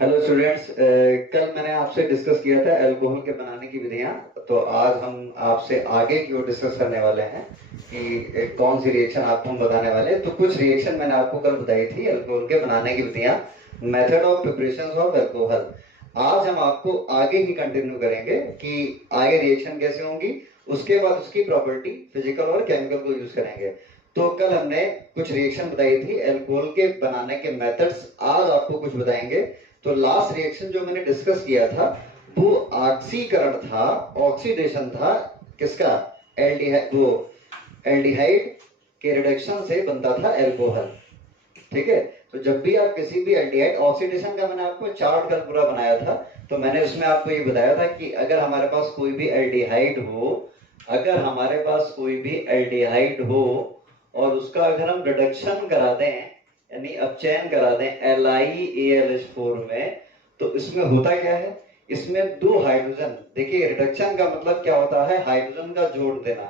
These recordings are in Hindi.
हेलो स्टूडेंट्स, कल मैंने आपसे डिस्कस किया था अल्कोहल के बनाने की विधियां। तो आज हम आपसे आगे की ओर डिस्कस करने वाले हैं कि कौन सी रिएक्शन आपको हम बताने वाले हैं। तो कुछ रिएक्शन मैंने आपको कल बताई थी अल्कोहल के बनाने की विधियां, method of preparation of alcohol. आज हम आपको आगे की कंटिन्यू करेंगे कि आगे रिएक्शन कैसे होंगी, उसके बाद उसकी प्रॉपर्टी फिजिकल और केमिकल को यूज करेंगे। तो कल हमने कुछ रिएक्शन बताई थी अल्कोहल के बनाने के मेथड्स, आज आपको कुछ बताएंगे। तो लास्ट रिएक्शन जो मैंने डिस्कस किया था वो ऑक्सीकरण था, ऑक्सीडेशन था किसका, एल्डिहाइड। वो एल्डिहाइड के रिडक्शन से बनता था अल्कोहल। ठीक है, तो जब भी आप किसी भी एल्डिहाइड, ऑक्सीडेशन का मैंने आपको चार्ट कल पूरा बनाया था। तो मैंने उसमें आपको ये बताया था कि अगर हमारे पास कोई भी एल्डिहाइड हो, अगर हमारे पास कोई भी एल्डिहाइड हो और उसका अगर हम रिडक्शन करा दें, यानी अपचयन करा दें LiAlH4 में, तो इसमें होता क्या है, इसमें दो हाइड्रोजन, देखिए रिडक्शन का मतलब क्या होता है, हाइड्रोजन का जोड़ देना।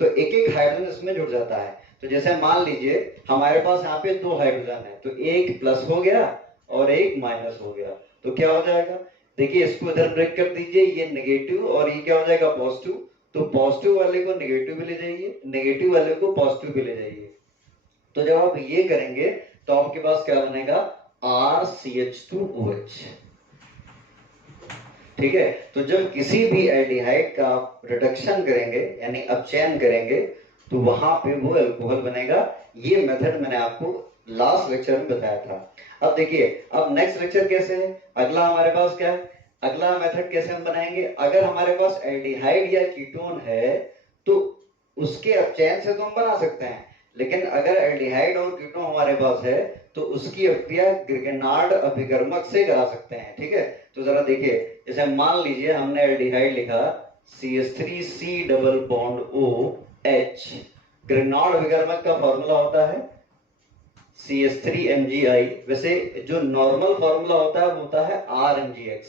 तो एक एक हाइड्रोजन इसमें जुड़ जाता है। तो जैसे मान लीजिए हमारे पास यहाँ पे दो हाइड्रोजन है, तो एक प्लस हो गया और एक माइनस हो गया, तो क्या हो जाएगा, देखिए इसको इधर ब्रेक कर दीजिए, ये नेगेटिव और ये क्या हो जाएगा पॉजिटिव। तो पॉजिटिव वाले को नेगेटिव भी ले जाइए, नेगेटिव वाले को पॉजिटिव भी ले जाइए। तो जब आप ये करेंगे तो आपके पास क्या बनेगा, RCH2OH। ठीक है, तो जब किसी भी एल्डिहाइड का आप रिडक्शन करेंगे यानी अपचयन करेंगे तो वहां पे वो अल्कोहल बनेगा। ये मेथड मैंने आपको लास्ट लेक्चर में बताया था। अब देखिए, अब नेक्स्ट लेक्चर कैसे है, अगला हमारे पास क्या है, अगला मेथड कैसे हम बनाएंगे। अगर हमारे पास एल्डिहाइड या कीटोन है तो उसके अपचयन से तो हम बना सकते हैं, लेकिन अगर एल्डिहाइड और कीटोन हमारे पास है तो उसकी अभिक्रिया ग्रिगनार्ड अभिकर्मक से करा सकते हैं। ठीक है, तो जरा देखिए, जैसे मान लीजिए हमने एल्डिहाइड लिखा CH3C double bond OH, Grignard अभिकर्मक का फॉर्मूला होता है CH3MgI। वैसे जो नॉर्मल फॉर्मूला होता है वो होता है RMgX,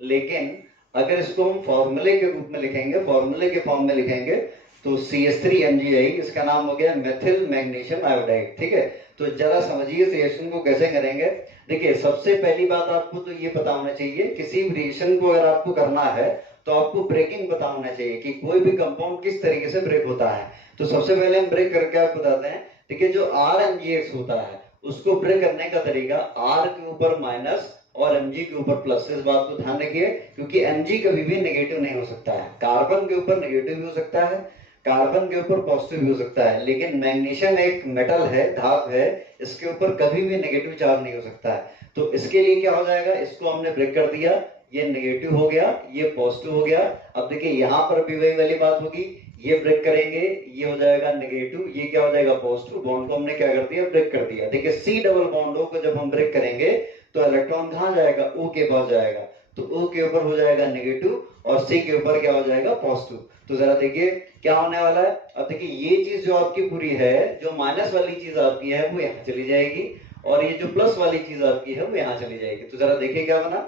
लेकिन अगर इसको हम फॉर्मूले के रूप में लिखेंगे, फॉर्मूले के फॉर्म में लिखेंगे तो CH3MgI, इसका नाम हो गया मेथिल मैग्नीशियम आयोडाइड। ठीक है, तो जरा समझिए इस रिएक्शन को कैसे करेंगे। देखिए, सबसे पहली बात आपको तो ये पता होना चाहिए, किसी भी रिएक्शन को अगर आपको करना है तो आपको ब्रेकिंग पता होना चाहिए कि कोई भी कंपाउंड किस तरीके से ब्रेक होता है। तो सबसे पहले हम ब्रेक करके आपको बताते हैं। देखिए, जो RMgX होता है उसको ब्रेक करने का तरीका R के ऊपर माइनस और Mg के ऊपर प्लस। इस बात को ध्यान रखिए, क्योंकि Mg कभी भी नेगेटिव नहीं हो सकता है। कार्बन के ऊपर नेगेटिव भी हो सकता है, कार्बन के ऊपर पॉजिटिव भी हो सकता है, लेकिन मैग्नीशियम एक मेटल है, धातु है, इसके ऊपर कभी भी नेगेटिव चार्ज नहीं हो सकता है। तो इसके लिए क्या हो जाएगा, इसको हमने ब्रेक कर दिया, ये नेगेटिव हो गया, ये पॉजिटिव हो गया। अब देखिए यहाँ पर भी वही वाली बात होगी, ये ब्रेक करेंगे, ये हो जाएगा नेगेटिव, ये क्या हो जाएगा पॉजिटिव। बॉन्ड को हमने क्या कर दिया, ब्रेक कर दिया। देखिए C डबल बॉन्ड O को जब हम ब्रेक करेंगे तो इलेक्ट्रॉन कहां जाएगा, O के पास जाएगा, तो O के ऊपर हो जाएगा नेगेटिव और C के ऊपर क्या हो जाएगा पॉजिटिव। तो जरा देखिए क्या होने वाला है। अब देखिए ये चीज जो आपकी पूरी है, जो माइनस वाली चीज आपकी है वो यहाँ चली जाएगी और ये जो प्लस वाली चीज आपकी है वो यहाँ चली जाएगी। तो जरा देखिए क्या बना,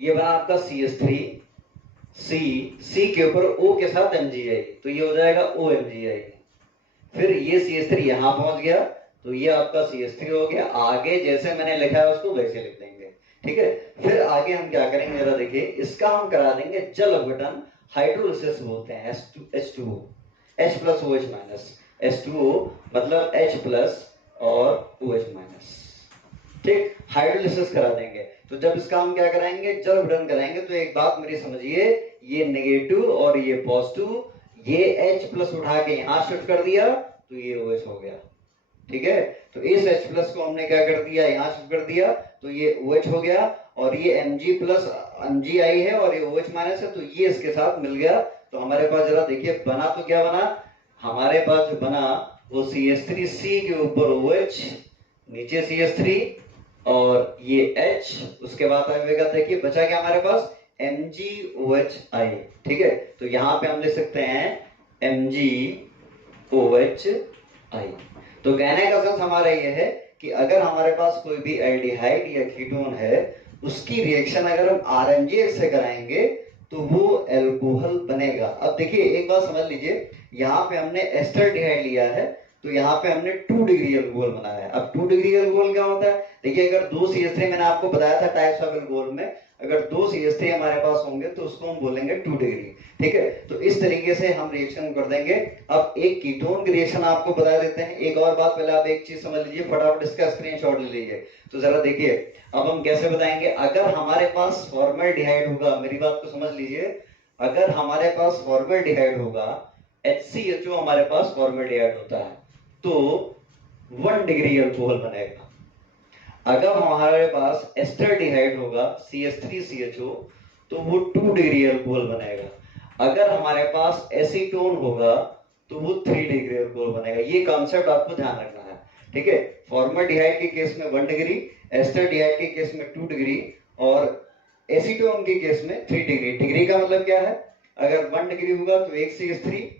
ये बना आपका CH3, C के ऊपर O के साथ MgI, तो ये हो जाएगा OMgI। फिर ये CH3 यहाँ पहुंच गया तो ये आपका CH3 हो गया। आगे जैसे मैंने लिखा है उसको वैसे लिख देंगे। ठीक है, फिर आगे हम क्या करेंगे, जरा देखिए, इसका हम करा देंगे जल अपघटन, हाइड्रोलिसिस बोलते हैं, H2O, H plus OH minus, H2O मतलब H प्लस और OH माइनस। ठीक, हाइड्रोलिसिस करा देंगे। तो जब इसका हम क्या कराएंगे, जल अपघटन कराएंगे, तो एक बात मेरी समझिए, ये नेगेटिव और ये पॉजिटिव, ये H प्लस उठा के यहां शिफ्ट कर दिया तो ये OH हो गया। ठीक है, तो इस H प्लस को हमने क्या कर दिया, यहां शिफ्ट कर दिया तो ये OH हो गया, और ये Mg प्लस MgI है और ये OH माइनस है, तो ये इसके साथ मिल गया। तो हमारे पास जरा देखिए बना तो क्या बना, हमारे पास जो बना वो CH3C के ऊपर OH, नीचे CH3 और ये H, उसके बाद आएगा देखिए बचा क्या हमारे पास MgOHI, ठीक है। तो यहां पे हम लिख सकते हैं MgOHI। तो कहने का सेंस हमारा ये है कि अगर हमारे पास कोई भी एल्डिहाइड या कीटोन है, उसकी रिएक्शन अगर हम RMGX से कराएंगे तो वो एल्कोहल बनेगा। अब देखिए एक बात समझ लीजिए, यहाँ पे हमने एस्टरडिहाइड लिया है, तो यहाँ पे हमने 2 डिग्री एल्कोहल बनाया है। अब 2 डिग्री एल्कोहल क्या होता है? देखिए अगर 2 CH3, मैंने आपको बताया था टाइप्स ऑफ एल्कोहल में, अगर 2 CH3 हमारे पास होंगे तो उसको हम बोलेंगे 2 डिग्री, ठीक है। तो इस तरीके से हम रिएक्शन कर देंगे। अब एक कीटोन की रिएक्शन आपको बता देते हैं। एक और बात, पहले आप एक चीज समझ लीजिए, फटाफट इसका स्क्रीनशॉट ले लीजिए। तो जरा देखिए अब हम कैसे बताएंगे। अगर हमारे पास फॉर्मल्डिहाइड होगा, मेरी बात को समझ लीजिए, अगर हमारे पास फॉर्मल्डिहाइड होगा, HCHO हमारे पास फॉर्मल्डिहाइड होता है, तो 1 डिग्री अल्कोहल बनेगा। अगर हमारे पास एस्टरडिहाइड होगा, CH3CHO, तो वो 2 डिग्री अल्कोहल बनेगा। अगर हमारे पास एसीटोन होगा तो वो 3 डिग्री अल्कोहल बनेगा। ये कॉन्सेप्ट आपको ध्यान रखना है, ठीक है। फॉर्मल्डिहाइड के केस में 1 डिग्री, एस्टरडिहाइड के केस में 2 डिग्री, और एसीटोन के केस में 3 डिग्री। डिग्री का मतलब क्या है? अगर 1 डिग्री होगा तो 1 CH3,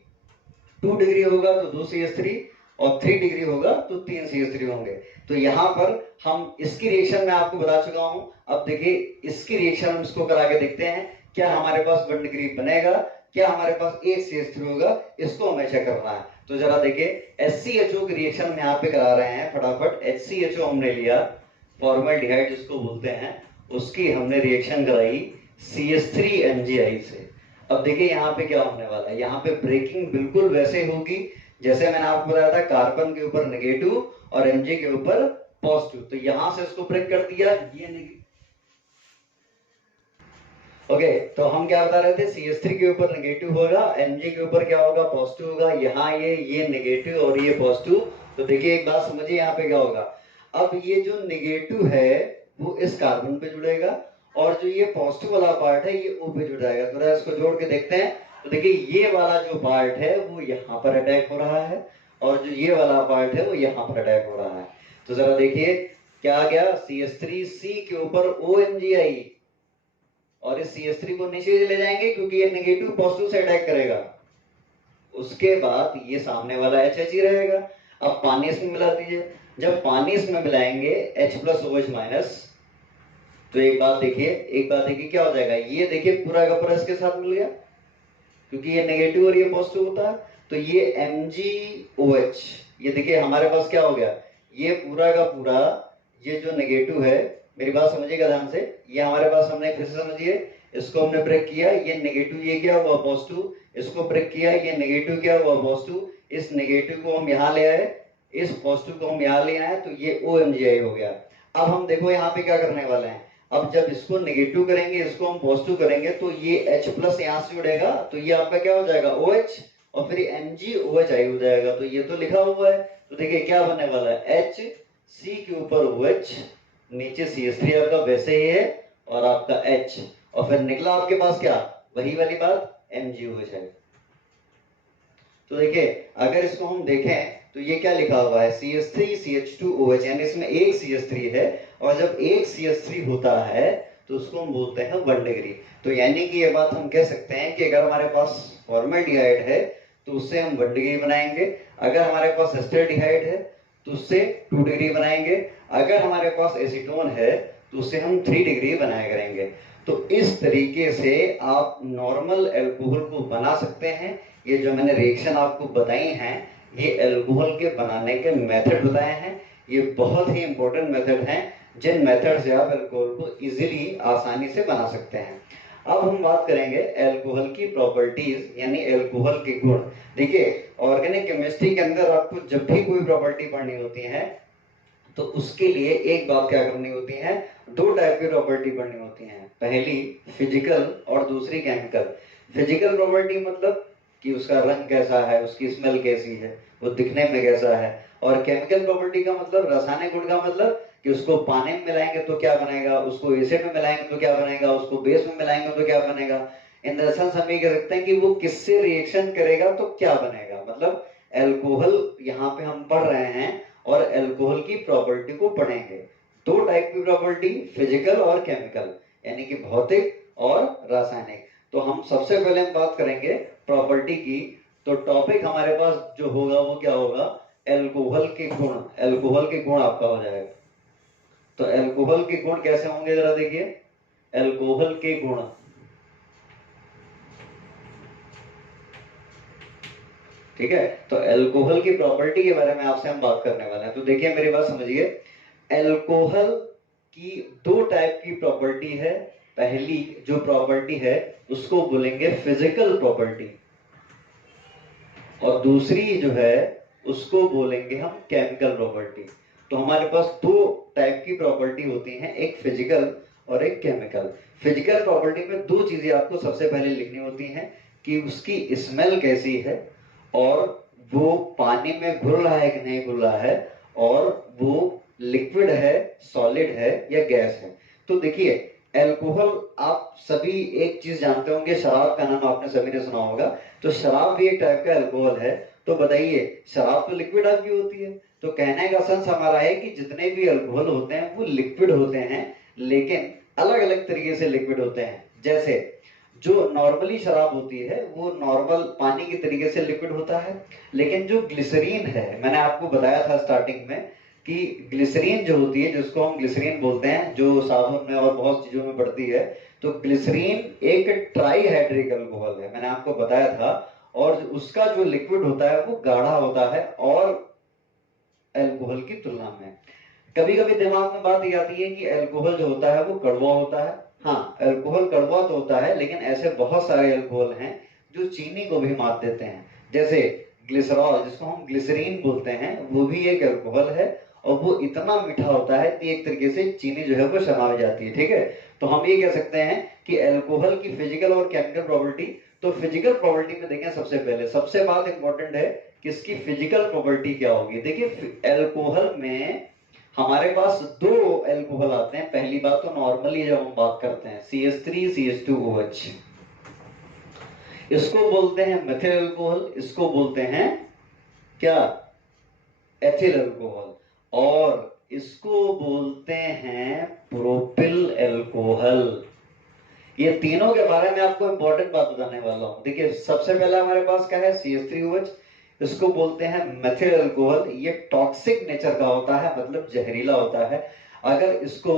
2 डिग्री होगा तो 2 CH3, और 3 डिग्री होगा तो 3 CH3 होंगे। तो यहां पर हम इसकी रिएक्शन में आपको बता चुका हूं। अब देखिए इसकी रिएक्शन हम इसको करा के देखते हैं, क्या हमारे पास 1 डिग्री बनेगा, क्या हमारे पास 1 CH3 होगा, इसको हमें चेक करना है। तो जरा देखिए HCHO की रिएक्शन हम यहाँ पे करा रहे हैं फटाफट। HCHO हमने लिया, फॉर्मल्डिहाइड जिसको बोलते हैं, उसकी हमने रिएक्शन कराई CH3MgI से। अब देखिए यहाँ पे क्या होने वाला है, यहाँ पे ब्रेकिंग बिल्कुल वैसे होगी जैसे मैंने आपको बताया था, कार्बन के ऊपर नेगेटिव और Mg के ऊपर पॉजिटिव। तो यहां से इसको ब्रेक कर दिया, ये नेगेटिव। ओके, तो हम क्या बता रहे थे, CH3 के ऊपर नेगेटिव होगा, Mg के ऊपर क्या होगा, पॉजिटिव होगा। यहाँ ये नेगेटिव और ये पॉजिटिव। तो देखिए एक बात समझिए यहाँ पे क्या होगा। अब ये जो नेगेटिव है वो इस कार्बन पे जुड़ेगा, और जो ये पॉजिटिव वाला पार्ट है ये O पे जुड़ जाएगा। तो इसको जोड़ के देखते हैं। तो देखिए ये वाला जो पार्ट है वो यहाँ पर अटैक हो रहा है, और जो ये वाला पार्ट है वो यहाँ पर अटैक हो रहा है। तो जरा देखिए क्या आ गया, CH3C के ऊपर OMgI, और इस CH3 को नीचे ले जाएंगे क्योंकि ये नेगेटिव पॉजिटिव से अटैक करेगा। उसके बाद ये सामने वाला HH ही रहेगा। अब पानी इसमें मिला दीजिए। जब पानी इसमें मिलाएंगे H+OH-, तो एक बात देखिए क्या हो जाएगा। ये देखिए पूरा का पूरा इसके साथ मिल गया, क्योंकि ये नेगेटिव और ये पॉजिटिव होता है। तो ये MgOH, ये देखिए हमारे पास क्या हो गया, ये पूरा का पूरा, ये जो नेगेटिव है, मेरी बात समझिएगा ध्यान से, ये हमारे पास हमने फिर से समझिए, इसको हमने ब्रेक किया, ये नेगेटिव ये क्या हुआ पॉजिटिव, इसको ब्रेक किया, ये नेगेटिव क्या हुआ पॉजिटिव, इस नेगेटिव को हम यहाँ ले आए, इस पॉजिटिव को हम यहाँ ले आए, तो ये OMgI हो गया। अब हम देखो यहाँ पे क्या करने वाले हैं। अब जब इसको नेगेटिव करेंगे, इसको हम पॉजिटिव करेंगे, तो ये H+ यहाँ से जुड़ेगा, तो ये आपका क्या हो जाएगा OH, और फिर MgOHI हो जाएगा। तो ये तो लिखा हुआ है। तो देखिए क्या बनने वाला है, HC के ऊपर OH, नीचे CH3 आपका वैसे ही है, और आपका H, और फिर निकला आपके पास क्या, वही वाली बात MgOHI। तो देखिए अगर इसको हम देखें तो ये क्या लिखा हुआ है, CH3CH2OH, यानी इसमें एक CH3 है, और जब एक CH3 होता है तो उसको हम बोलते हैं 1 डिग्री। तो यानी कि ये बात हम कह सकते हैं कि अगर हमारे पास फॉर्मल्डिहाइड है तो उससे हम 1 डिग्री बनाएंगे, अगर हमारे पास एस्टरडिहाइड है तो उससे 2 डिग्री बनाएंगे, अगर हमारे पास एसीटोन है तो उससे हम 3 डिग्री बनाया करेंगे। तो इस तरीके से आप नॉर्मल एल्कोहल को बना सकते हैं। ये जो मैंने रिएक्शन आपको बताई हैं, ये एल्कोहल के बनाने के मेथड बताए हैं। ये बहुत ही इंपॉर्टेंट मेथड हैं, जिन मेथड से आप एल्कोहल को इजीली आसानी से बना सकते हैं। अब हम बात करेंगे एल्कोहल की प्रॉपर्टीज, यानी एल्कोहल के गुण। देखिए ऑर्गेनिक केमिस्ट्री के अंदर आपको जब भी कोई प्रॉपर्टी पढ़नी होती है तो उसके लिए एक बात क्या करनी होती है, 2 टाइप की प्रॉपर्टी पढ़नी होती है। पहली फिजिकल और दूसरी केमिकल। फिजिकल प्रॉपर्टी मतलब कि उसका रंग कैसा है, उसकी स्मेल कैसी है, वो दिखने में कैसा है। और केमिकल प्रॉपर्टी का मतलब, रासायनिक गुण का मतलब कि उसको पानी में मिलाएंगे तो क्या बनेगा, उसको एसिड में मिलाएंगे तो क्या बनेगा, उसको बेस में मिलाएंगे तो क्या बनेगा। इन द सेंस हम ये कह सकते हैं कि वो किससे रिएक्शन करेगा तो क्या बनेगा। मतलब एल्कोहल यहाँ पे हम पढ़ रहे हैं और एल्कोहल की प्रॉपर्टी को पढ़ेंगे। 2 टाइप की प्रॉपर्टी, फिजिकल और केमिकल, यानी कि भौतिक और रासायनिक। तो हम सबसे पहले हम बात करेंगे प्रॉपर्टी की। तो टॉपिक हमारे पास जो होगा वो क्या होगा, एल्कोहल के गुण। एल्कोहल के गुण आपका हो जाएगा। तो एल्कोहल के गुण कैसे होंगे जरा देखिए, एल्कोहल के गुण। ठीक है, तो एल्कोहल की प्रॉपर्टी के बारे में आपसे हम बात करने वाले हैं। तो देखिए मेरी बात समझिए, एल्कोहल की दो टाइप की प्रॉपर्टी है। पहली जो प्रॉपर्टी है उसको बोलेंगे फिजिकल प्रॉपर्टी, और दूसरी जो है उसको बोलेंगे हम केमिकल प्रॉपर्टी। तो हमारे पास दो टाइप की प्रॉपर्टी होती हैं, एक फिजिकल और एक केमिकल। फिजिकल प्रॉपर्टी में दो चीजें आपको सबसे पहले लिखनी होती हैं कि उसकी स्मेल कैसी है, और वो पानी में घुल रहा है कि नहीं घुल रहा है, और वो लिक्विड है, सॉलिड है या गैस है। तो देखिए एल्कोहल, आप सभी एक चीज जानते होंगे, शराब का नाम आपने सभी ने सुना होगा। तो शराब भी एक टाइप का अल्कोहल है। तो बताइए, शराब तो लिक्विड आपकी होती है। तो कहने का सेंस हमारा है कि जितने भी अल्कोहल होते हैं वो लिक्विड होते हैं, लेकिन अलग अलग तरीके से लिक्विड होते हैं। जैसे जो नॉर्मली शराब होती है वो नॉर्मल पानी के तरीके से लिक्विड होता है, लेकिन जो ग्लिसरीन है, मैंने आपको बताया था स्टार्टिंग में कि ग्लिसरीन जो होती है, जिसको हम ग्लिसरीन बोलते हैं, जो साबुन में और बहुत चीजों में पड़ती है, तो ग्लिसरीन एक ट्राईहाइड्रिक अल्कोहल है, मैंने आपको बताया था। और उसका जो लिक्विड होता है वो गाढ़ा होता है और अल्कोहल की तुलना में। कभी कभी दिमाग में बात ये आती है कि अल्कोहल जो होता है वो कड़वा होता है। हाँ, अल्कोहल कड़वा तो होता है, लेकिन ऐसे बहुत सारे अल्कोहल हैं जो चीनी को भी मात देते हैं। जैसे ग्लिसरॉल, जिसको हम ग्लिसरीन बोलते हैं, वो भी एक अल्कोहल है, और वो इतना मीठा होता है कि एक तरीके से चीनी जो है वो शर्मा जाती है। ठीक है, तो हम ये कह सकते हैं कि अल्कोहल की फिजिकल और केमिकल प्रॉपर्टी। तो फिजिकल प्रॉपर्टी में देखें, सबसे पहले सबसे बात इंपॉर्टेंट है कि इसकी फिजिकल प्रॉपर्टी क्या होगी। देखिए अल्कोहल में हमारे पास दो अल्कोहल आते हैं। पहली बात तो नॉर्मली जब हम बात करते हैं CH3 CH2OH, इसको बोलते हैं मेथिल अल्कोहल, इसको बोलते हैं क्या, एथिल अल्कोहल, और इसको बोलते हैं प्रोपिल अल्कोहल। ये तीनों के बारे में आपको इंपॉर्टेंट बात बताने वाला हूं। देखिए सबसे पहला हमारे पास क्या है, CH3OH, इसको बोलते हैं मेथिल अल्कोहल। ये टॉक्सिक नेचर का होता है, मतलब जहरीला होता है। अगर इसको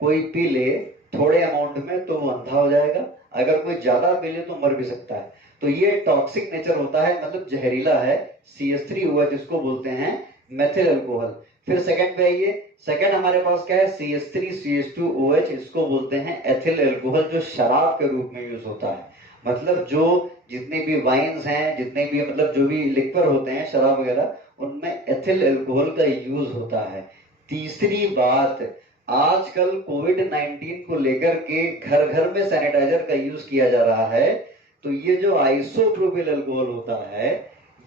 कोई पी ले थोड़े अमाउंट में तो वो अंधा हो जाएगा, अगर कोई ज्यादा पी ले तो मर भी सकता है। तो ये टॉक्सिक नेचर होता है, मतलब जहरीला है। CH3OH इसको बोलते हैं मेथिल अल्कोहल। फिर सेकंड पे आइए, सेकंड हमारे पास क्या है, CH3 CH2OH, इसको बोलते हैं एथिल अल्कोहल, जो शराब के रूप में यूज होता है। मतलब जो जितने भी वाइन्स हैं, जितने भी मतलब जो भी लिक्वर होते हैं, शराब वगैरह, उनमें एथिल अल्कोहल का यूज होता है। तीसरी बात, आजकल कोविड-19 को लेकर के घर घर में सैनिटाइजर का यूज किया जा रहा है। तो ये जो आइसोप्रोपिल अल्कोहल होता है,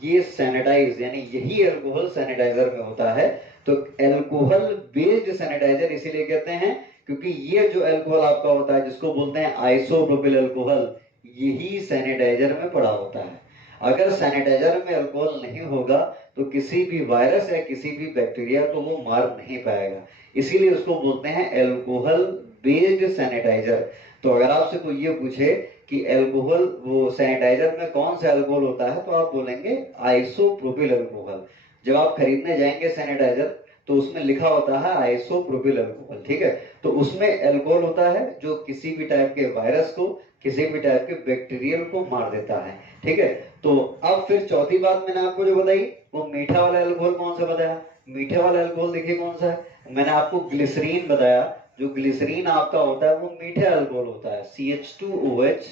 ये सैनिटाइज, यानी यही अल्कोहल सैनिटाइजर में होता है। तो अल्कोहल बेस्ड सैनिटाइजर इसीलिए कहते हैं क्योंकि ये जो अल्कोहल आपका होता है, जिसको बोलते हैं आइसोप्रोपिल अल्कोहल, यही सैनिटाइजर में पड़ा होता है। अगर सैनिटाइजर में अल्कोहल नहीं होगा तो किसी भी वायरस या किसी भी बैक्टीरिया को वो मार नहीं पाएगा, इसीलिए उसको बोलते हैं अल्कोहल बेस्ड सैनिटाइजर। तो अगर आपसे कोई ये पूछे कि अल्कोहल वो सैनिटाइजर में कौन सा अल्कोहल होता है, तो आप बोलेंगे आइसोप्रोपिल अल्कोहल। जब आप खरीदने जाएंगे सैनिटाइजर तो उसमें लिखा होता है आइसोप्रोपिल अल्कोहल। ठीक है, तो उसमें अल्कोहल होता है जो किसी भी टाइप के वायरस को, किसी भी टाइप के बैक्टीरियल को मार देता है। ठीक है, तो अब फिर चौथी बात मैंने आपको जो बताई, वो मीठा वाला अल्कोहल कौन सा बताया। मीठे वाला अल्कोहल देखिए कौन सा है, मैंने आपको ग्लिसरीन बताया। जो ग्लिसरीन आपका होता है वो मीठे अल्कोहल होता है। CH2OH,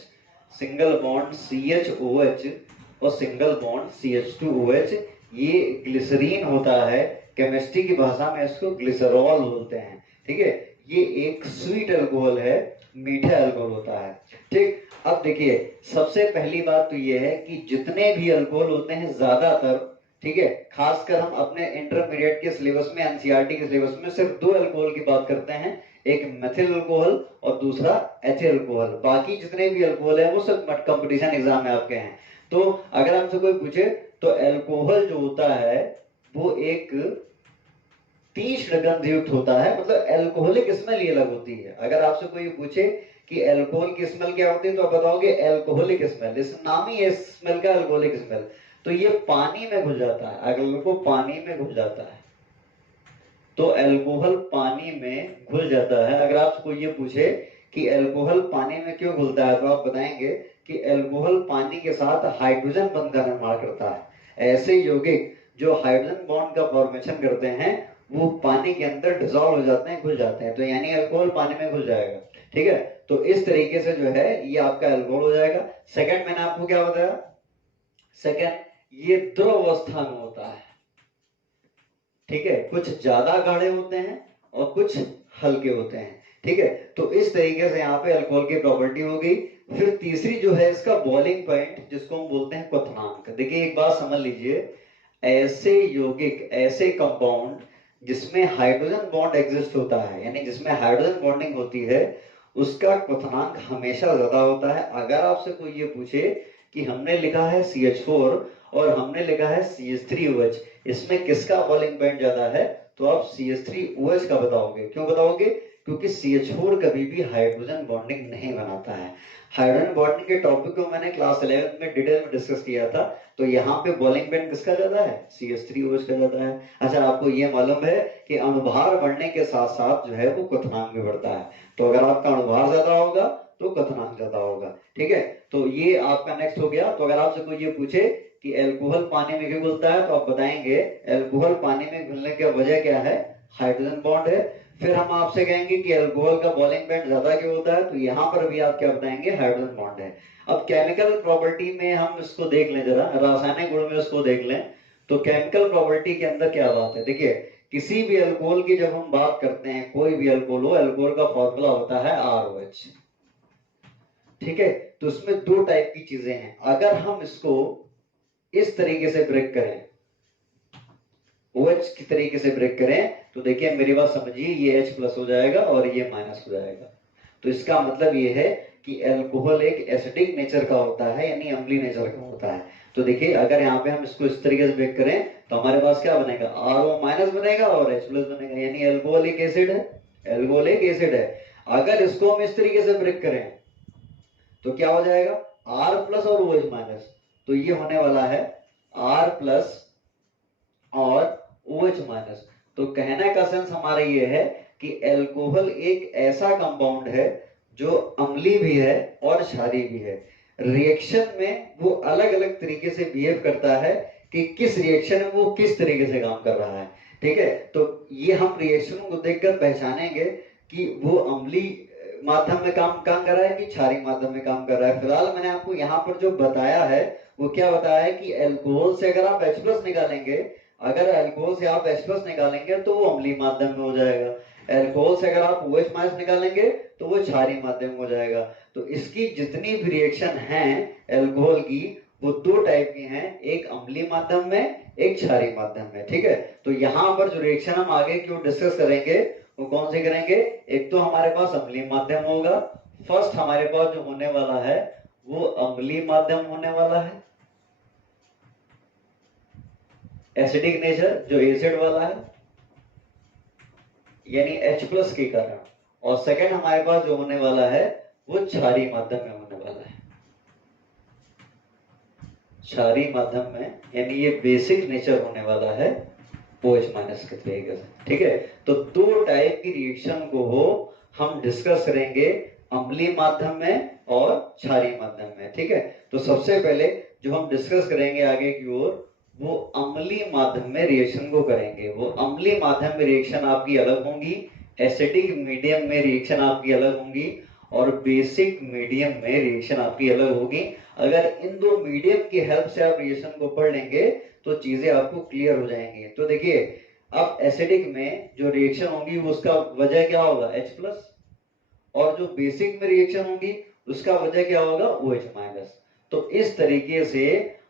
सिंगल बॉन्ड CHOH और सिंगल बॉन्ड CH2OH, ये ग्लिसरीन होता है। केमिस्ट्री की भाषा में इसको ग्लिसरॉल बोलते हैं। ठीक है, ये एक स्वीट अल्कोहल है, मीठा अल्कोहल होता है। ठीक, अब देखिए सबसे पहली बात तो ये है कि जितने भी अल्कोहल होते हैं ज्यादातर, ठीक है, खासकर हम अपने इंटरमीडिएट के सिलेबस में, एनसीईआरटी के सिलेबस में सिर्फ दो अल्कोहल की बात करते हैं, एक मेथिल अल्कोहल और दूसरा एथिल अल्कोहल। बाकी जितने भी अल्कोहल है वो सब कंपटीशन एग्जाम में आपके हैं। तो अगर हमसे कोई पूछे तो अल्कोहल जो होता है वो एक तीक्ष्ण गंध युक्त होता है, मतलब अल्कोहलिक स्मेल ये अलग होती है। अगर आपसे कोई पूछे कि अल्कोहल की स्मेल क्या होती है, तो आप बताओगे अल्कोहलिक स्मेल, इस नाम ही है स्मेल का अल्कोहलिक स्मेल। तो ये पानी में घुल जाता है, अगर को पानी में घुल जाता है तो अल्कोहल पानी में घुल जाता है। अगर आपको ये पूछे कि अल्कोहल पानी में क्यों घुलता है, तो आप बताएंगे कि अल्कोहल पानी के साथ हाइड्रोजन बंध का निर्माण करता है। ऐसे यौगिक जो हाइड्रोजन बॉन्ड का फॉर्मेशन करते हैं वो पानी के अंदर डिसॉल्व हो जाते हैं, घुल जाते हैं, तो यानी अल्कोहल पानी में घुल जाएगा। ठीक है, तो इस तरीके से जो है ये आपका अल्कोहल हो जाएगा। सेकंड मैंने आपको क्या बताया, सेकंड ये द्रव अवस्था में होता है। ठीक है, कुछ ज्यादा गाढ़े होते हैं और कुछ हल्के होते हैं। ठीक है, तो इस तरीके से यहाँ पे अल्कोहल की प्रॉपर्टी हो गई। फिर तीसरी जो है इसका बॉइलिंग पॉइंट, जिसको हम बोलते हैं क्वथनांक। देखिए एक बात समझ लीजिए, ऐसे यौगिक, ऐसे कंपाउंड जिसमें हाइड्रोजन बॉन्ड एग्जिस्ट होता है, यानी जिसमें हाइड्रोजन बॉन्डिंग होती है, उसका क्वथनांक हमेशा ज्यादा होता है। अगर आपसे कोई ये पूछे कि हमने लिखा है CH4 और हमने लिखा है CH3OH, इसमें किसका बॉइलिंग पॉइंट ज्यादा है, तो आप CH3OH का बताओगे। क्यों बताओगे, क्योंकि CH4 कभी भी हाइड्रोजन बॉन्डिंग नहीं बनाता है। हाइड्रोजन बॉन्डिंग के टॉपिक को मैंने क्लास 11 में डिटेल में डिस्कस किया था। तो यहाँ पे बॉइलिंग पॉइंट किसका ज्यादा है, CH3OH का ज्यादा है। अच्छा, आपको ये मालूम है कि अणुभार बढ़ने के साथ साथ जो है वो क्वथनांक भी बढ़ता है। तो अगर आपका अणुभार ज्यादा होगा तो क्वथनांक ज्यादा होगा। ठीक है, तो ये आपका नेक्स्ट हो गया। तो अगर आपसे कोई ये पूछे कि अल्कोहल पानी में क्यों घुलता है, तो आप बताएंगे अल्कोहल पानी में घुलने की वजह क्या है, हाइड्रोजन बॉन्ड है। फिर हम आपसे कहेंगे कि अल्कोहल का बॉइलिंग पॉइंट ज्यादा क्यों होता है, तो यहाँ पर भी आप क्या बताएंगे, हाइड्रोजन बॉन्ड है। अब केमिकल प्रॉपर्टी में हम इसको देख लें जरा, रासायनिक गुण में इसको देख लें। तो केमिकल प्रॉपर्टी के अंदर क्या बात है, देखिए किसी भी अल्कोहल की जब हम बात करते हैं, कोई भी अल्कोहल हो, अल्कोहल का फॉर्मूला होता है ROH। ठीक है, तो उसमें दो टाइप की चीजें हैं। अगर हम इसको इस तरीके से ब्रेक करें, OH की तरीके से ब्रेक करें, तो देखिए मेरी बात समझिए, ये H प्लस हो जाएगा और ये माइनस हो जाएगा। तो इसका मतलब ये है कि अल्कोहल एक एसिडिक नेचर का होता है, यानी अम्लीय नेचर का होता है। तो देखिए अगर यहाँ पे हम इसको इस तरीके से ब्रेक करें तो हमारे पास क्या बनेगा, RO माइनस बनेगा और H प्लस बनेगा, यानी अल्कोहल एक एसिड है, अल्कोहल एक एसिड है। अगर इसको हम इस तरीके से ब्रेक करें तो क्या हो जाएगा, R प्लस और OH माइनस, तो ये होने वाला है R प्लस और OH माइनस। तो कहने का सेंस हमारा ये है कि अल्कोहल एक ऐसा कंपाउंड है जो अम्लीय भी है और क्षारीय भी है। रिएक्शन में वो अलग अलग तरीके से बिहेव करता है कि किस रिएक्शन में वो किस तरीके से काम कर रहा है। ठीक है, तो ये हम रिएक्शन को देखकर पहचानेंगे कि वो अम्लीय माध्यम में काम कर रहा है कि क्षारीय माध्यम में काम कर रहा है। फिलहाल मैंने आपको यहाँ पर जो बताया है वो क्या बताया है कि अल्कोहल से अगर आप H प्लस निकालेंगे, अगर अल्कोहल से आप H प्लस निकालेंगे तो वो अम्लीय माध्यम में हो जाएगा। अल्कोहल से अगर आप OH माइनस निकालेंगे तो वो क्षारीय माध्यम में हो जाएगा। तो इसकी जितनी भी रिएक्शन है अल्कोहल की, वो दो टाइप की हैं, एक अम्लीय माध्यम में, एक क्षारीय माध्यम में। ठीक है, तो यहाँ पर जो रिएक्शन हम आगे क्यों डिस्कस करेंगे वो कौन से करेंगे, एक तो हमारे पास अम्लीय माध्यम होगा। फर्स्ट हमारे पास जो होने वाला है वो अम्लीय माध्यम होने वाला है, एसिडिक नेचर जो एसिड वाला है, यानी H प्लस के कारण। और सेकंड हमारे पास जो होने वाला है वो क्षारीय माध्यम में होने वाला है, क्षारीय माध्यम में, यानी ये बेसिक नेचर होने वाला है OH माइनस के तरीके से। ठीक है, तो दो टाइप की रिएक्शन को हम डिस्कस करेंगे, अम्लीय माध्यम में और क्षारीय माध्यम में। ठीक है, तो सबसे पहले जो हम डिस्कस करेंगे आगे की ओर वो अम्लीय माध्यम में रिएक्शन को करेंगे। वो अम्लीय माध्यम में रिएक्शन आपकी अलग होंगी, एसिडिक मीडियम में रिएक्शन आपकी अलग होंगी और बेसिक मीडियम में रिएक्शन आपकी अलग होगी। अगर इन दो मीडियम की हेल्प से आप रिएक्शन को पढ़ लेंगे तो चीजें आपको क्लियर हो जाएंगी। तो देखिए अब एसिडिक में जो रिएक्शन होगी उसका वजह क्या होगा, H प्लस, और जो बेसिक में रिएक्शन होगी उसका वजह क्या होगा, OH माइनस। तो इस तरीके से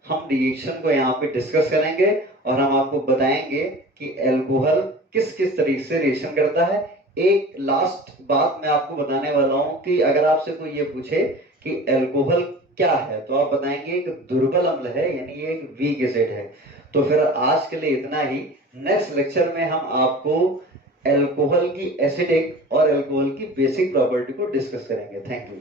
हम रिएक्शन को यहाँ पे डिस्कस करेंगे और हम आपको बताएंगे कि अल्कोहल किस किस तरीके से रिएक्शन करता है। एक लास्ट बात मैं आपको बताने वाला हूं कि अगर आपसे कोई ये पूछे कि अल्कोहल क्या है, तो आप बताएंगे एक दुर्बल अम्ल है, यानी ये एक वीक एसिड है। तो फिर आज के लिए इतना ही। नेक्स्ट लेक्चर में हम आपको एल्कोहल की एसिडिक और एल्कोहल की बेसिक प्रॉपर्टी को डिस्कस करेंगे। Thank you.